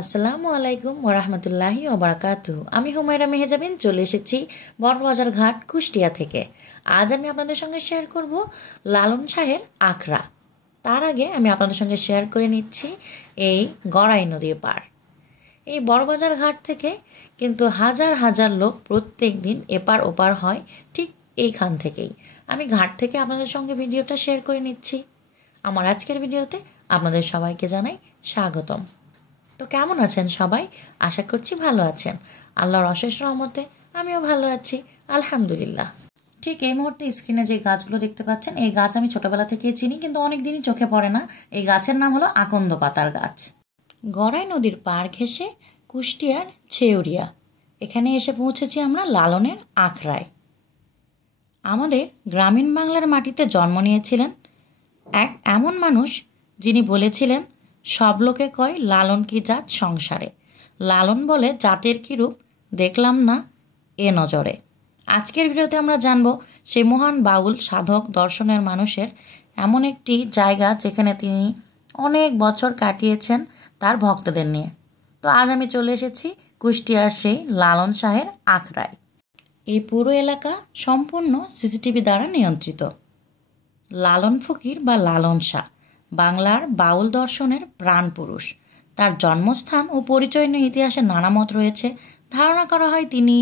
আসসালামু আলাইকুম ওরহমতুল্লাহি ওবরাকাতুহু। আমি হুমায়রা মেহেজাবিন চলে এসেছি বড়বাজার ঘাট কুষ্টিয়া থেকে। আজ আমি আপনাদের সঙ্গে শেয়ার করব লালন শাহের আখড়া। তার আগে আমি আপনাদের সঙ্গে শেয়ার করে নিচ্ছি এই গড়াই নদীর পার। এই বড়বাজার ঘাট থেকে কিন্তু হাজার হাজার লোক প্রত্যেক দিন এপার ওপার হয় ঠিক এইখান থেকেই। আমি ঘাট থেকে আপনাদের সঙ্গে ভিডিওটা শেয়ার করে নিচ্ছি। আমার আজকের ভিডিওতে আপনাদের সবাইকে জানাই স্বাগতম। তো কেমন আছেন সবাই? আশা করছি ভালো আছেন। আল্লাহর অশেষ রহমতে আমিও ভালো আছি, আলহামদুলিল্লাহ। ঠিক এই মুহূর্তে স্ক্রিনে যে গাছগুলো দেখতে পাচ্ছেন, এই গাছ আমি ছোটবেলা থেকেই চিনি, কিন্তু অনেক দিনই চোখে পড়ে না। এই গাছের নাম হলো আকন্দ পাতার গাছ। গড়াই নদীর পাড় ঘেঁষে কুষ্টিয়ার ছেউরিয়া, এখানে এসে পৌঁছেছি আমরা লালনের আখড়ায়। আমাদের গ্রামীণ বাংলার মাটিতে জন্ম নিয়েছিলেন এক এমন মানুষ যিনি বলেছিলেন, সব লোকে কয় লালন কি জাত সংসারে, লালন বলে জাতের কি রূপ দেখলাম না এ নজরে। আজকের ভিডিওতে আমরা জানব সেই মহান বাউল সাধক দর্শনের মানুষের এমন একটি জায়গা যেখানে তিনি অনেক বছর কাটিয়েছেন তার ভক্তদের নিয়ে। তো আজ আমি চলে এসেছি কুষ্টিয়ার সেই লালন শাহের আখড়ায়। এই পুরো এলাকা সম্পূর্ণ সিসিটিভি দ্বারা নিয়ন্ত্রিত। লালন ফকির বা লালন শাহ বাংলার বাউল দর্শনের প্রাণ পুরুষ। তার জন্মস্থান ও পরিচয় নিয়ে ইতিহাসে নানা মত রয়েছে। ধারণা করা হয় তিনি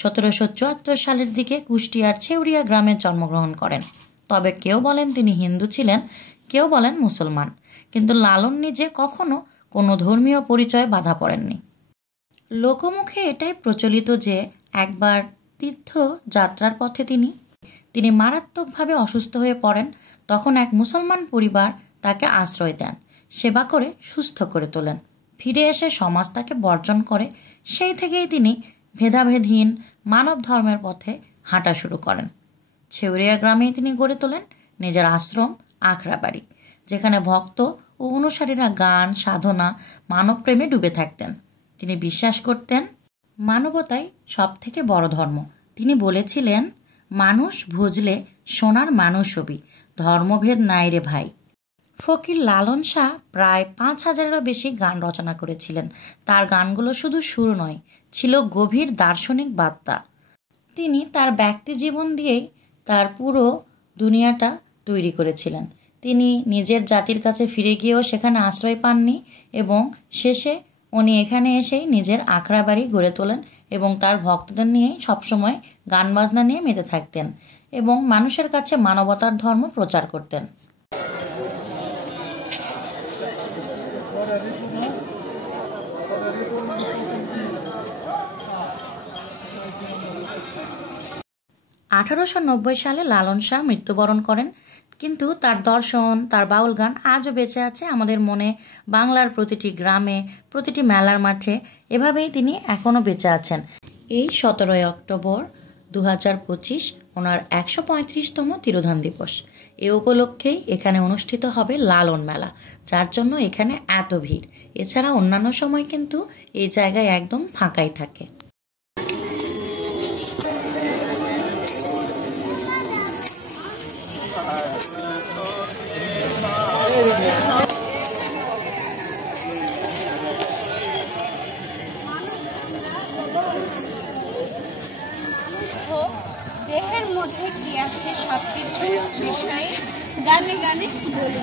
1774 সালের দিকে কুষ্টিয়ার ছেউরিয়া গ্রামে জন্মগ্রহণ করেন। তবে কেউ বলেন তিনি হিন্দু ছিলেন, কেউ বলেন মুসলমান, কিন্তু লালন নিজে কখনো কোনো ধর্মীয় পরিচয়ে বাধা পড়েননি। লোকমুখে এটাই প্রচলিত যে একবার তীর্থ যাত্রার পথে তিনি মারাত্মকভাবে অসুস্থ হয়ে পড়েন। তখন এক মুসলমান পরিবার তাকে আশ্রয় দেন, সেবা করে সুস্থ করে তোলেন। ফিরে এসে সমাজ তাকে বর্জন করে। সেই থেকেই তিনি ভেদাভেদহীন মানব ধর্মের পথে হাঁটা শুরু করেন। ছেউরিয়া গ্রামেই তিনি গড়ে তোলেন নিজের আশ্রম আখড়া বাড়ি, যেখানে ভক্ত ও অনুসারীরা গান, সাধনা, মানবপ্রেমে ডুবে থাকতেন। তিনি বিশ্বাস করতেন মানবতাই সব থেকে বড় ধর্ম। তিনি বলেছিলেন, মানুষ ভুজলে সোনার মানুষ হবি, ধর্মভেদ নাই রে ভাই। ফকির লালন শাহ প্রায় 5000-এরও বেশি গান রচনা করেছিলেন। তার গানগুলো শুধু সুর নয়, ছিল গভীর দার্শনিক বার্তা। তিনি তার ব্যক্তি জীবন দিয়েই তার পুরো দুনিয়াটা তৈরি করেছিলেন। তিনি নিজের জাতির কাছে ফিরে গিয়েও সেখানে আশ্রয় পাননি এবং শেষে উনি এখানে এসেই নিজের আখড়া বাড়ি গড়ে তোলেন এবং তার ভক্তদের নিয়েই সবসময় গান বাজনা নিয়ে মেতে থাকতেন এবং মানুষের কাছে মানবতার ধর্ম প্রচার করতেন। (1890 সালে লালন শাহ মৃত্যুবরণ করেন, কিন্তু তার দর্শন, তার বাউল গান আজও বেঁচে আছে আমাদের মনে। বাংলার প্রতিটি গ্রামে, প্রতিটি মেলার মাঠে এভাবেই তিনি এখনও বেঁচে আছেন। এই 17 অক্টোবর 2025 ওনার 135তম তিরোধান দিবস। এ উপলক্ষেই এখানে অনুষ্ঠিত হবে লালন মেলা, যার জন্য এখানে এত ভিড়। এছাড়া অন্যান্য সময় কিন্তু এই জায়গায় একদম ফাঁকাই থাকে। দেহের মধ্যে কি আছে সবকিছু বিষয়ে গানে গানে বলে।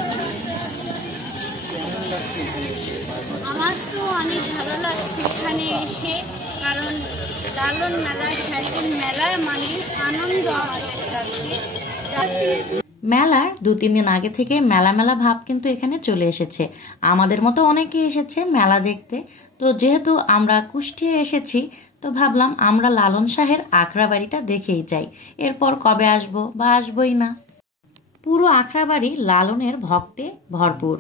আমার তো অনেক ভালো লাগছে এখানে এসে, কারণ লালন মেলা, সারাদিন মেলায় মানে আনন্দ আমাদের কাছে। মেলার 2-3 দিন আগে থেকে মেলা মেলা ভাব কিন্তু এখানে চলে এসেছে। আমাদের মতো অনেকেই এসেছে মেলা দেখতে। তো যেহেতু আমরা কুষ্টিয়া এসেছি, তো ভাবলাম আমরা লালন শাহের আখড়া বাড়িটা দেখেই যাই। এরপর কবে আসবো বা আসবই না। পুরো আখড়া বাড়ি লালনের ভক্তে ভরপুর।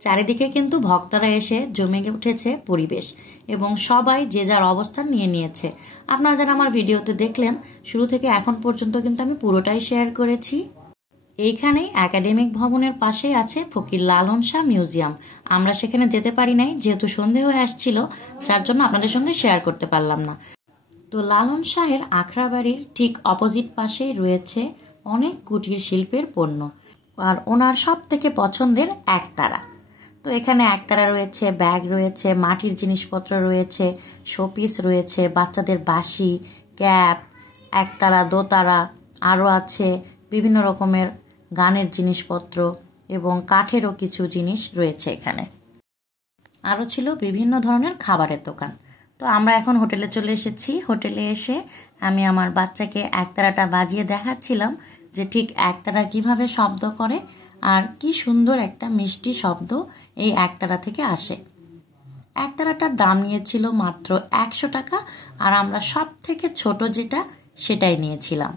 চারিদিকে কিন্তু ভক্তরা এসে জমে উঠেছে পরিবেশ এবং সবাই যে যার অবস্থান নিয়ে নিয়েছে। আপনারা যারা আমার ভিডিওতে দেখলেন, শুরু থেকে এখন পর্যন্ত কিন্তু আমি পুরোটাই শেয়ার করেছি। এইখানেই একাডেমিক ভবনের পাশেই আছে ফকির লালন শাহ মিউজিয়াম। আমরা সেখানে যেতে পারি নাই, যেহেতু সন্ধে হয়ে আসছিল, যার জন্য আপনাদের সঙ্গে শেয়ার করতে পারলাম না। তো লালন শাহের আখড়া বাড়ির ঠিক অপোজিট পাশেই রয়েছে অনেক কুটির শিল্পের পণ্য, আর ওনার সব থেকে পছন্দের একতারা। তো এখানে একতারা রয়েছে, ব্যাগ রয়েছে, মাটির জিনিসপত্র রয়েছে, শোপিস রয়েছে, বাচ্চাদের বাঁশি, ক্যাপ, একতারা, দোতারা, আরও আছে বিভিন্ন রকমের গানের জিনিসপত্র এবং কাঠেরও কিছু জিনিস রয়েছে এখানে। আরও ছিল বিভিন্ন ধরনের খাবারের দোকান। তো আমরা এখন হোটেলে চলে এসেছি। হোটেলে এসে আমি আমার বাচ্চাকে একতারাটা বাজিয়ে দেখাচ্ছিলাম যে ঠিক একতারা কিভাবে শব্দ করে আর কি সুন্দর একটা মিষ্টি শব্দ এই একতারা থেকে আসে। একতারাটার দাম নিয়েছিল মাত্র 100 টাকা, আর আমরা সব থেকে ছোট যেটা সেটাই নিয়েছিলাম।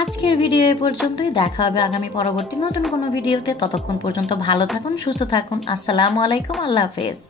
আজকের ভিডিও এ পর্যন্তই। দেখা হবে আগামী পরবর্তী নতুন কোনো ভিডিওতে। ততক্ষণ পর্যন্ত ভালো থাকুন, সুস্থ থাকুন। আসসালামু আলাইকুম, আল্লাহ হাফেজ।